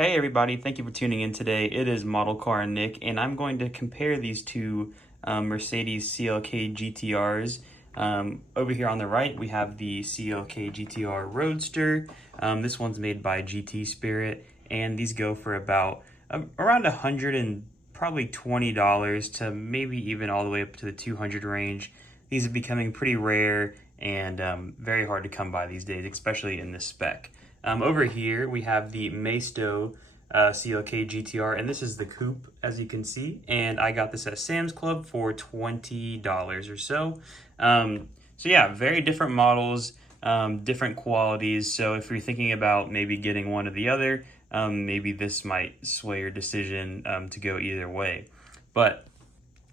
Hey everybody, thank you for tuning in today. It is Model Car Nick, and I'm going to compare these two Mercedes CLK GTRs. Over here on the right, we have the CLK GTR Roadster. This one's made by GT Spirit, and these go for about around $100 and probably $20 to maybe even all the way up to the 200 range. These are becoming pretty rare and very hard to come by these days, especially in this spec. Over here, we have the Maisto CLK GTR, and this is the Coupe, as you can see. And I got this at Sam's Club for $20 or so. So yeah, very different models, different qualities. So if you're thinking about maybe getting one or the other, maybe this might sway your decision to go either way. But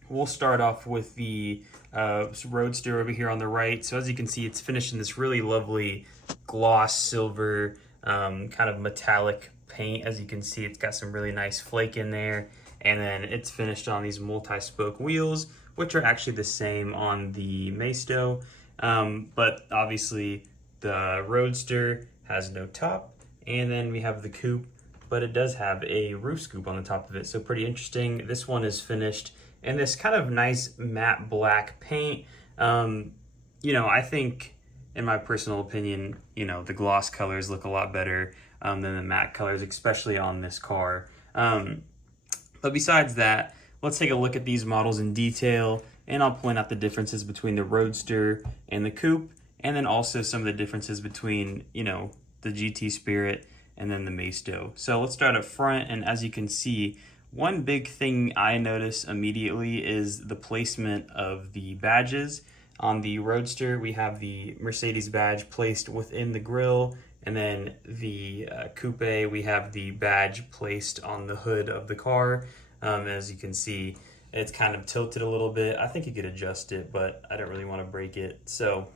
we'll start off with the Roadster over here on the right. So as you can see, it's finished in this really lovely gloss silver kind of metallic paint. As you can see, it's got some really nice flake in there, and then it's finished on these multi-spoke wheels, which are actually the same on the Maisto, but obviously the Roadster has no top, and then we have the Coupe, but it does have a roof scoop on the top of it, so pretty interesting. This one is finished in this kind of nice matte black paint. I think, in my personal opinion, the gloss colors look a lot better than the matte colors, especially on this car. But besides that, let's take a look at these models in detail, and I'll point out the differences between the Roadster and the Coupe, and then also some of the differences between, the GT Spirit and then the Maisto. So let's start up front, and as you can see, one big thing I notice immediately is the placement of the badges. On the Roadster, we have the Mercedes badge placed within the grille, and then the Coupe, we have the badge placed on the hood of the car. As you can see, it's kind of tilted a little bit. I think you could adjust it, but I don't really want to break it. So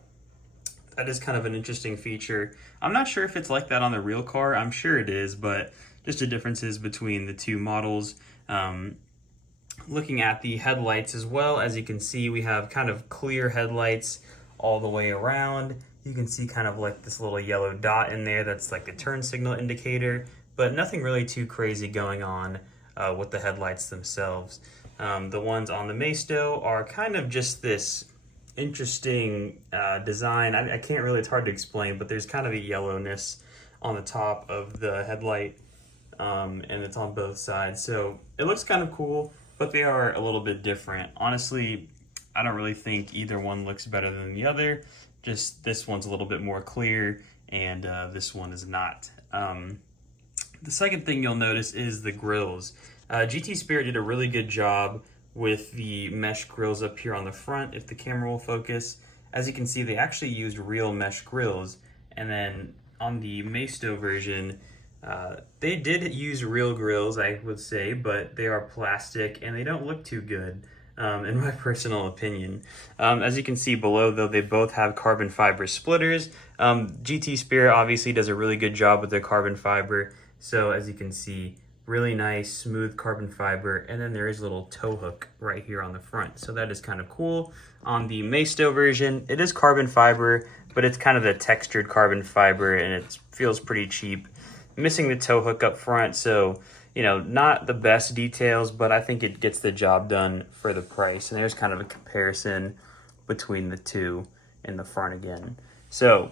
that is kind of an interesting feature. I'm not sure if it's like that on the real car. I'm sure it is, but just the differences between the two models. Looking at the headlights as well, as you can see, we have kind of clear headlights all the way around. You can see kind of like this little yellow dot in there that's like a turn signal indicator, but nothing really too crazy going on with the headlights themselves. The ones on the Maisto are kind of just this interesting design. I can't really, it's hard to explain, but there's kind of a yellowness on the top of the headlight, and it's on both sides. So it looks kind of cool, but they are a little bit different. Honestly, I don't really think either one looks better than the other. Just this one's a little bit more clear, and this one is not. The second thing you'll notice is the grills. GT Spirit did a really good job with the mesh grills up here on the front, if the camera will focus. As you can see, they actually used real mesh grills, and then on the Maisto version, they did use real grills, I would say, but they are plastic and they don't look too good, in my personal opinion. As you can see below, though, they both have carbon fiber splitters. GT Spirit obviously does a really good job with their carbon fiber. So as you can see, really nice, smooth carbon fiber, and then there is a little tow hook right here on the front. So that is kind of cool. On the Maisto version, it is carbon fiber, but it's kind of the textured carbon fiber, and it feels pretty cheap. Missing the tow hook up front, so not the best details, but I think it gets the job done for the price. And there's kind of a comparison between the two in the front again. So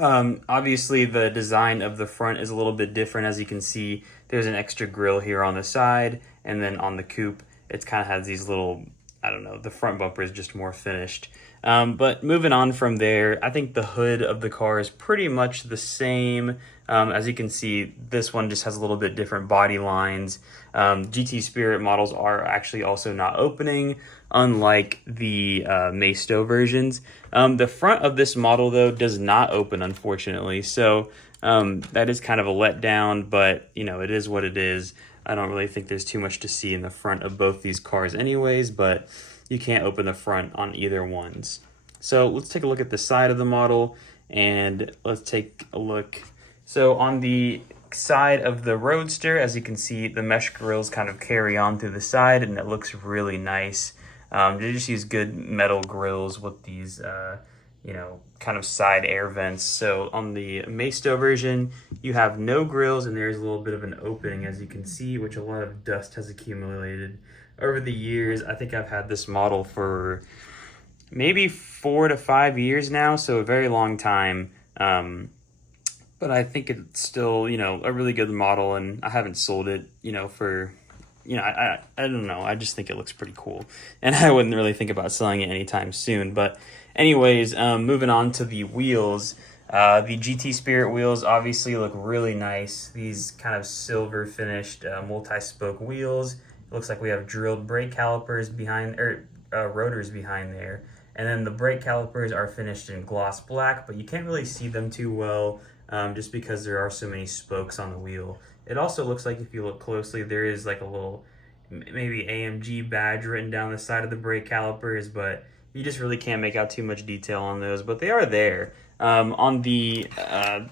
obviously the design of the front is a little bit different. As you can see, there's an extra grille here on the side, and then on the Coupe, it kind of has these little, I don't know, the front bumper is just more finished. But moving on from there, I think the hood of the car is pretty much the same. As you can see, this one just has a little bit different body lines. GT Spirit models are actually also not opening, unlike the Maisto versions. The front of this model, though, does not open, unfortunately. So that is kind of a letdown, but it is what it is. I don't really think there's too much to see in the front of both these cars anyways, but you can't open the front on either ones. So let's take a look at the side of the model, and let's take a look. So on the side of the Roadster, as you can see, the mesh grills kind of carry on through the side, and it looks really nice. They just use good metal grills with these, kind of side air vents. So on the Maisto version, you have no grills, and there's a little bit of an opening, as you can see, which a lot of dust has accumulated over the years. I think I've had this model for maybe 4 to 5 years now, so a very long time. But I think it's still, you know, a really good model, and I haven't sold it, you know, for, you know, I don't know. I just think it looks pretty cool, and I wouldn't really think about selling it anytime soon. But anyways, moving on to the wheels. The GT Spirit wheels obviously look really nice. These kind of silver finished multi-spoke wheels. It looks like we have drilled brake calipers behind, or rotors behind there. And then the brake calipers are finished in gloss black, but you can't really see them too well just because there are so many spokes on the wheel. It also looks like, if you look closely, there is like a little maybe AMG badge written down the side of the brake calipers, but you just really can't make out too much detail on those, but they are there. On the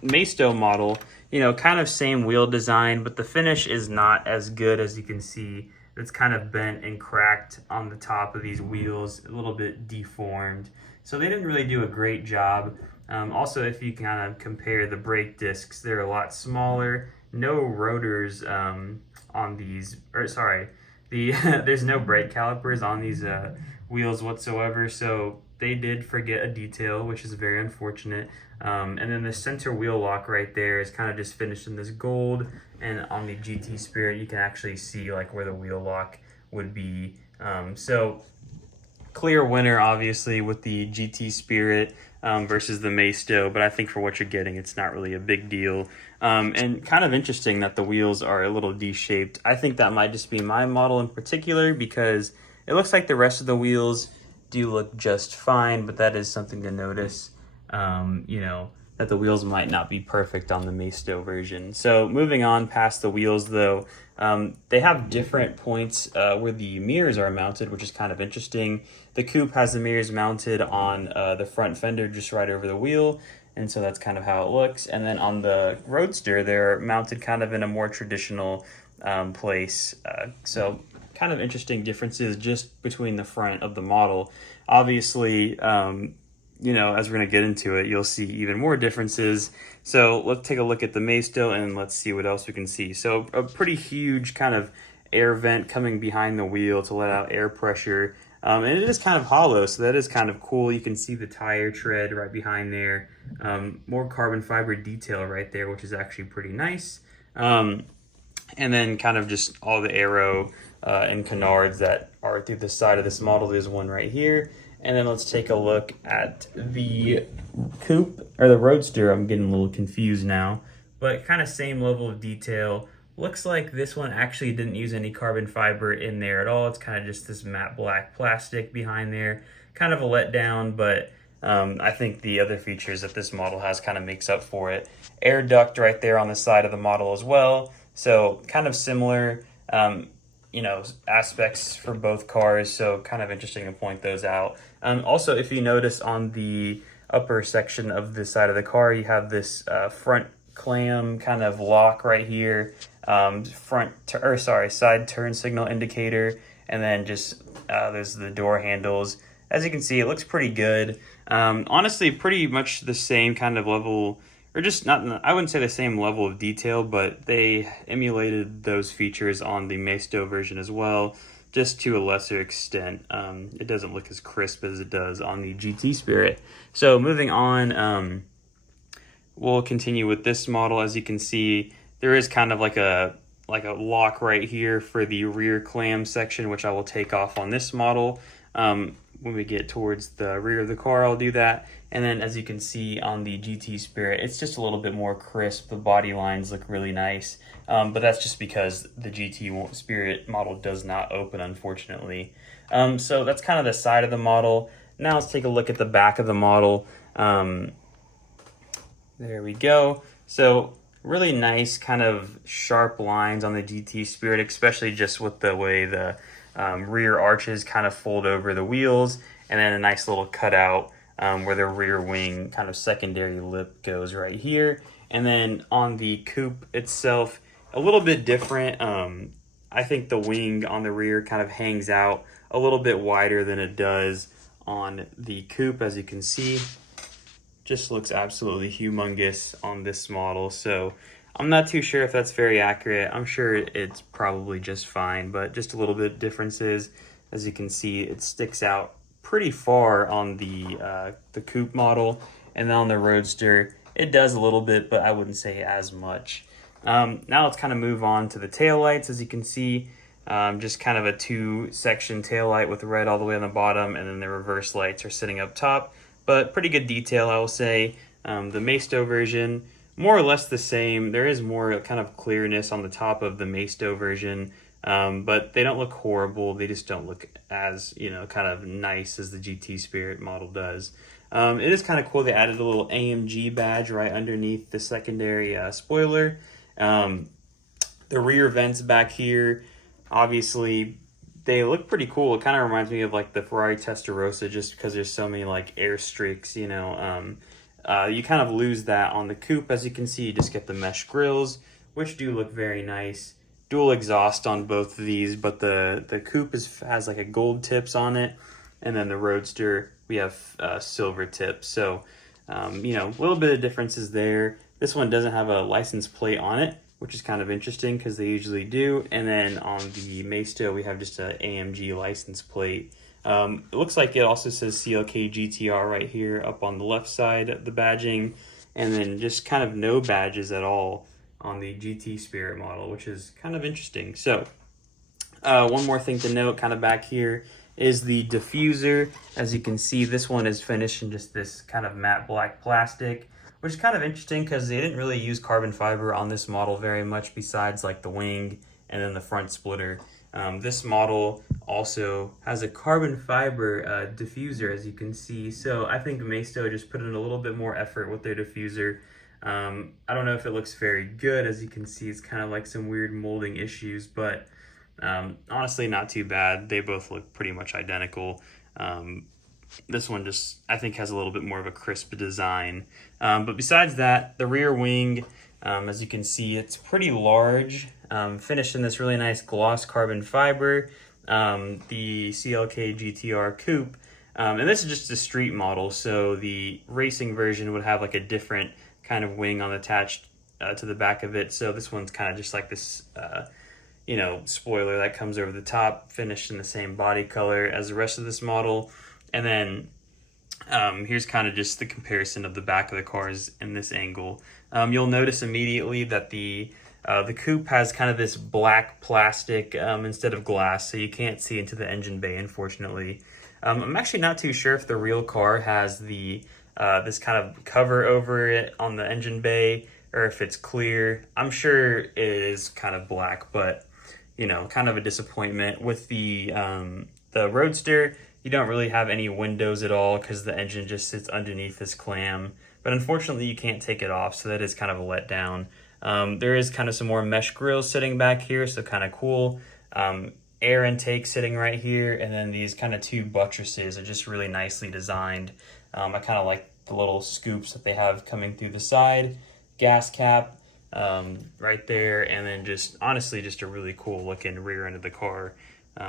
Maisto model, you know, kind of same wheel design, but the finish is not as good, as you can see. It's kind of bent and cracked on the top of these wheels, a little bit deformed. So they didn't really do a great job. Also, if you kind of compare the brake discs, they're a lot smaller. No rotors on these, or sorry, there's no brake calipers on these wheels whatsoever. So they did forget a detail, which is very unfortunate. And then the center wheel lock right there is kind of just finished in this gold. And on the GT Spirit, you can actually see like where the wheel lock would be. So clear winner, obviously, with the GT Spirit versus the Maisto. But I think for what you're getting, it's not really a big deal. And kind of interesting that the wheels are a little D-shaped. I think that might just be my model in particular, because it looks like the rest of the wheels do look just fine, but that is something to notice, you know, that the wheels might not be perfect on the Maisto version. So moving on past the wheels, though, they have different points where the mirrors are mounted, which is kind of interesting. The Coupe has the mirrors mounted on the front fender just right over the wheel, and so that's kind of how it looks. And then on the Roadster, they're mounted kind of in a more traditional place. So kind of interesting differences just between the front of the model. Obviously, you know, as we're going to get into it, you'll see even more differences. So let's take a look at the Maisto and let's see what else we can see. So a pretty huge kind of air vent coming behind the wheel to let out air pressure. And it is kind of hollow, so that is kind of cool. You can see the tire tread right behind there. More carbon fiber detail right there, which is actually pretty nice. And then kind of just all the aero and canards that are through the side of this model. There's one right here. And then let's take a look at the Coupe, or the Roadster. I'm getting a little confused now, but kind of same level of detail. Looks like this one actually didn't use any carbon fiber in there at all. It's kind of just this matte black plastic behind there. Kind of a letdown, but I think the other features that this model has kind of makes up for it. Air duct right there on the side of the model as well. So kind of similar, you know, aspects for both cars. So kind of interesting to point those out. Also, if you notice on the upper section of the side of the car, you have this front clam kind of lock right here, side turn signal indicator, and then just there's the door handles. As you can see, it looks pretty good. Honestly, pretty much the same kind of level, or just not, I wouldn't say the same level of detail, but they emulated those features on the Maisto version as well, just to a lesser extent. It doesn't look as crisp as it does on the GT Spirit. So moving on, we'll continue with this model. As you can see, there is kind of like a lock right here for the rear clam section, which I will take off on this model. When we get towards the rear of the car, I'll do that. And then as you can see on the GT Spirit, it's just a little bit more crisp. The body lines look really nice, but that's just because the GT Spirit model does not open, unfortunately. So that's kind of the side of the model. Now let's take a look at the back of the model. There we go. So really nice kind of sharp lines on the GT Spirit, especially just with the way the rear arches kind of fold over the wheels, and then a nice little cutout where the rear wing kind of secondary lip goes right here. And then on the Coupe itself, a little bit different. I think the wing on the rear kind of hangs out a little bit wider than it does on the Coupe, as you can see. just looks absolutely humongous on this model. So I'm not too sure if that's very accurate. I'm sure it's probably just fine, but just a little bit differences. As you can see, it sticks out pretty far on the Coupe model, and then on the Roadster, it does a little bit, but I wouldn't say as much. Now let's kind of move on to the taillights. As you can see, just kind of a two-section taillight with red all the way on the bottom, and then the reverse lights are sitting up top. But pretty good detail, I will say. The Maisto version, more or less the same. There is more kind of clearness on the top of the Maisto version, but they don't look horrible. They just don't look as, kind of nice as the GT Spirit model does. It is kind of cool. They added a little AMG badge right underneath the secondary spoiler. The rear vents back here, obviously, they look pretty cool. It kind of reminds me of like the Ferrari Testarossa, just because there's so many like air streaks, you kind of lose that on the Coupe. As you can see, you just get the mesh grills, which do look very nice. Dual exhaust on both of these, but the Coupe has like a gold tips on it, and then the Roadster, we have silver tips. So, a little bit of differences there. This one doesn't have a license plate on it, which is kind of interesting because they usually do. And then on the Maisto, we have just an AMG license plate. It looks like it also says CLK GTR right here up on the left side of the badging, and then just kind of no badges at all on the GT Spirit model, which is kind of interesting. So one more thing to note kind of back here is the diffuser. As you can see, this one is finished in just this kind of matte black plastic, which is kind of interesting because they didn't really use carbon fiber on this model very much besides like the wing and then the front splitter. This model also has a carbon fiber diffuser, as you can see. So I think Maisto just put in a little bit more effort with their diffuser. I don't know if it looks very good. As you can see, it's kind of like some weird molding issues, but honestly, not too bad. They both look pretty much identical. This one just, I think, has a little bit more of a crisp design. But besides that, the rear wing, as you can see, it's pretty large, finished in this really nice gloss carbon fiber, the CLK GTR Coupe. And this is just a street model, so the racing version would have like a different kind of wing attached to the back of it. So this one's kind of just like this, spoiler that comes over the top, finished in the same body color as the rest of this model. And then here's kind of just the comparison of the back of the cars in this angle. You'll notice immediately that the Coupe has kind of this black plastic instead of glass, so you can't see into the engine bay, unfortunately. I'm actually not too sure if the real car has the this kind of cover over it on the engine bay, or if it's clear. I'm sure it is kind of black, but kind of a disappointment. With the Roadster, you don't really have any windows at all because the engine just sits underneath this clam. But unfortunately, you can't take it off, so that is kind of a letdown. There is kind of some more mesh grills sitting back here, so kind of cool. Air intake sitting right here, and then these kind of two buttresses are just really nicely designed. I kind of like the little scoops that they have coming through the side. Gas cap right there, and then just honestly just a really cool looking rear end of the car.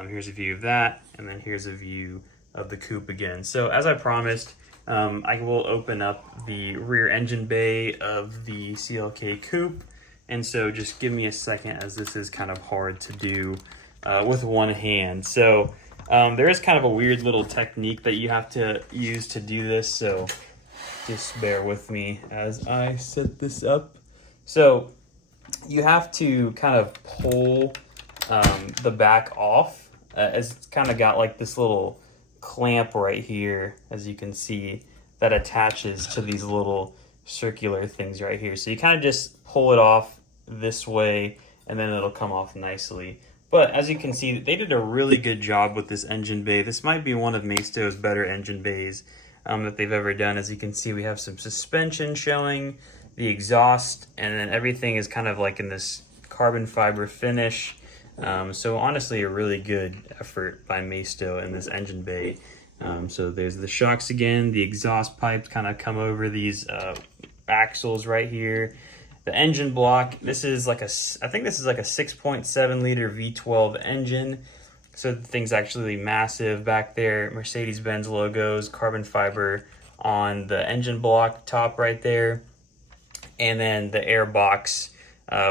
Here's a view of that, and then here's a view of the Coupe again. So as I promised, I will open up the rear engine bay of the CLK Coupe, and so just give me a second, as this is kind of hard to do with one hand. So there is kind of a weird little technique that you have to use to do this, so just bear with me as I set this up. So you have to kind of pull the back off, as it's kind of got like this little clamp right here, as you can see, that attaches to these little circular things right here. So you kind of just pull it off this way, and then it'll come off nicely. But as you can see, they did a really good job with this engine bay. This might be one of Maisto's better engine bays that they've ever done. As you can see, we have some suspension showing, the exhaust, and then everything is kind of like in this carbon fiber finish. So honestly, a really good effort by Maisto in this engine bay. So there's the shocks again, the exhaust pipes kind of come over these axles right here. The engine block, this is like I think this is like a 6.7 liter V12 engine. So the thing's actually massive back there. Mercedes-Benz logos, carbon fiber on the engine block top right there. And then the air box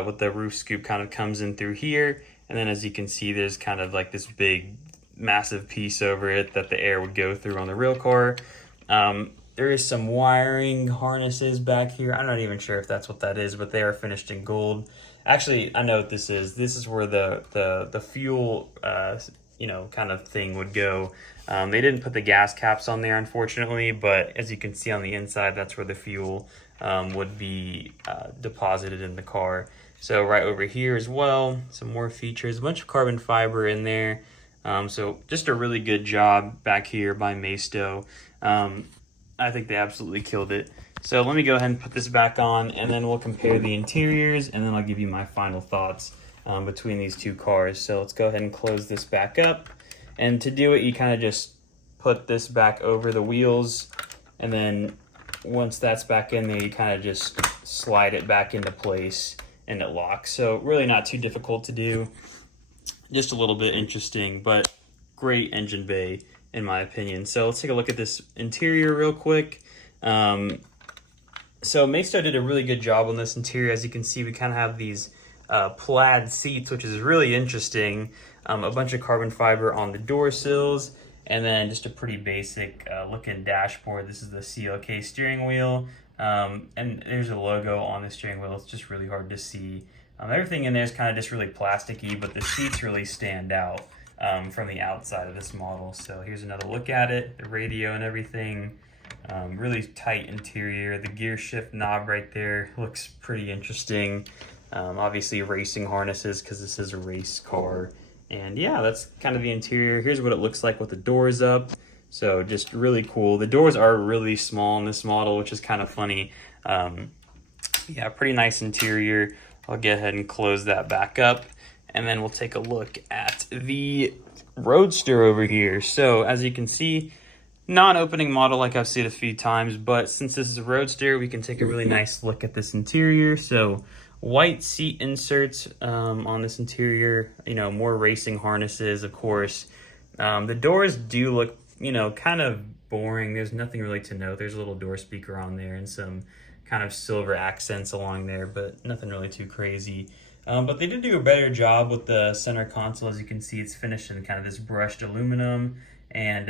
with the roof scoop kind of comes in through here. And then as you can see, there's kind of like this big, massive piece over it that the air would go through on the real car. There is some wiring harnesses back here. I'm not even sure if that's what that is, but they are finished in gold. Actually, I know what this is. This is where the fuel, kind of thing would go. They didn't put the gas caps on there, unfortunately, but as you can see on the inside, that's where the fuel would be deposited in the car. So right over here as well, some more features, a bunch of carbon fiber in there. So just a really good job back here by Maisto. I think they absolutely killed it. So let me go ahead and put this back on, and then we'll compare the interiors, and then I'll give you my final thoughts between these two cars. So let's go ahead and close this back up. And to do it, you kind of just put this back over the wheels, and then once that's back in there, you kind of just slide it back into place and it locks. So really not too difficult to do, just a little bit interesting, but great engine bay in my opinion. So let's take a look at this interior real quick. So Maisto did a really good job on this interior. As you can see, we kind of have these plaid seats, which is really interesting. A bunch of carbon fiber on the door sills, and then just a pretty basic looking dashboard. This is the CLK steering wheel, and there's a logo on the steering wheel. It's just really hard to see. Everything in there is kind of just really plasticky, but the seats really stand out from the outside of this model. So here's another look at it, the radio and everything. Really tight interior. The gear shift knob right there looks pretty interesting. Obviously racing harnesses because this is a race car. And yeah, that's kind of the interior. Here's what it looks like with the doors up. So just really cool. The doors are really small in this model, which is kind of funny. Yeah, pretty nice interior. I'll go ahead and close that back up. And then we'll take a look at the Roadster over here. So as you can see, non-opening model like I've seen a few times, but since this is a Roadster, we can take a really nice look at this interior. So white seat inserts on this interior, more racing harnesses, of course. The doors do look, kind of boring. There's nothing really to note. There's a little door speaker on there and some kind of silver accents along there, but nothing really too crazy. But they did do a better job with the center console. As you can see, it's finished in kind of this brushed aluminum, and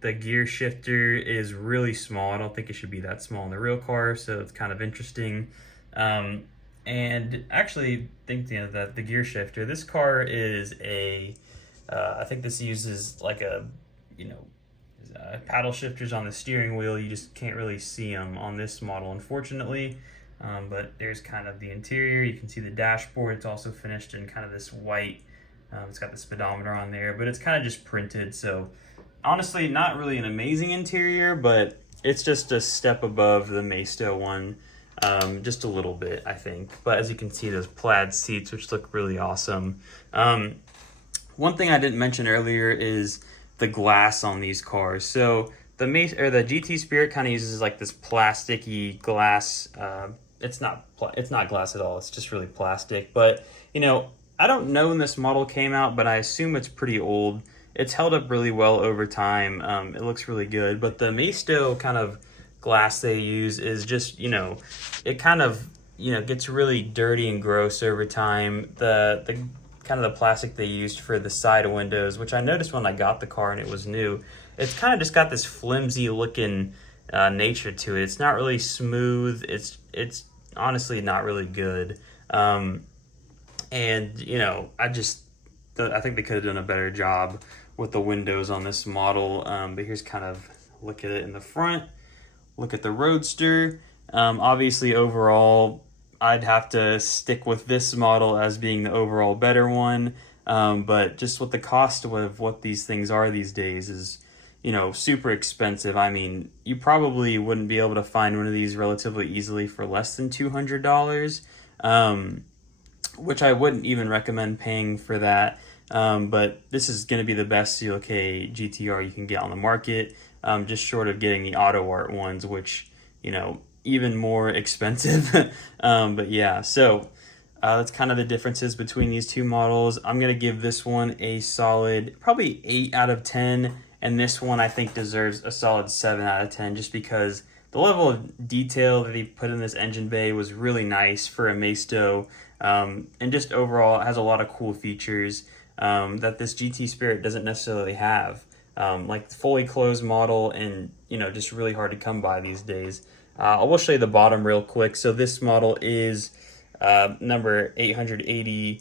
the gear shifter is really small. I don't think it should be that small in the real car, so it's kind of interesting. And actually, thinking that the gear shifter, this car is I think this uses like paddle shifters on the steering wheel. You just can't really see them on this model, unfortunately. But there's kind of the interior. You can see the dashboard. It's also finished in kind of this white. It's got the speedometer on there, but it's kind of just printed. So honestly, not really an amazing interior, but it's just a step above the Maisto one. Just a little bit, I think. But as you can see, those plaid seats, which look really awesome. One thing I didn't mention earlier is the glass on these cars. So the GT Spirit kind of uses like this plasticky glass. It's not glass at all. It's just really plastic. But I don't know when this model came out, but I assume it's pretty old. It's held up really well over time. It looks really good. But the Maisto kind of glass they use is just, it kind of, gets really dirty and gross over time. The kind of the plastic they used for the side windows, which I noticed when I got the car and it was new, it's kind of just got this flimsy looking nature to it. It's not really smooth. It's honestly not really good. And I think they could have done a better job with the windows on this model. But here's kind of look at it in the front. Look at the Roadster. Obviously, overall, I'd have to stick with this model as being the overall better one. But just with the cost of what these things are these days is, super expensive. I mean, you probably wouldn't be able to find one of these relatively easily for less than $200, which I wouldn't even recommend paying for that. But this is going to be the best CLK GTR you can get on the market, just short of getting the Auto Art ones, which, even more expensive. But yeah, so that's kind of the differences between these two models. I'm going to give this one a solid, probably 8 out of 10. and this one I think deserves a solid 7 out of 10 just because the level of detail that they put in this engine bay was really nice for a Maisto, and just overall it has a lot of cool features that this GT Spirit doesn't necessarily have, like fully closed model, and just really hard to come by these days. I will show you the bottom real quick. So this model is number 880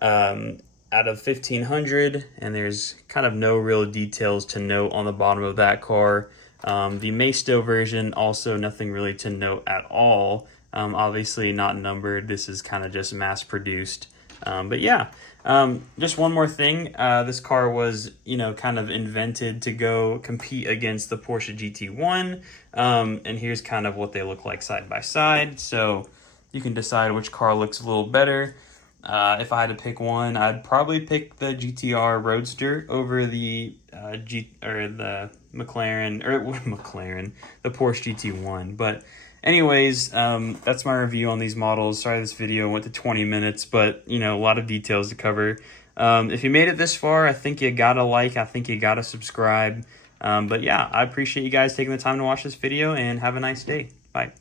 out of 1500, and there's kind of no real details to note on the bottom of that car. The Maisto version, also nothing really to note at all. Obviously not numbered. This is kind of just mass produced. But yeah, just one more thing. This car was, kind of invented to go compete against the Porsche GT1. And here's kind of what they look like side by side. So you can decide which car looks a little better. If I had to pick one, I'd probably pick the GTR Roadster over the the Porsche GT1. But anyways, that's my review on these models. Sorry this video went to 20 minutes, but a lot of details to cover. If you made it this far, I think you gotta I think you gotta subscribe. But yeah, I appreciate you guys taking the time to watch this video, and have a nice day. Bye.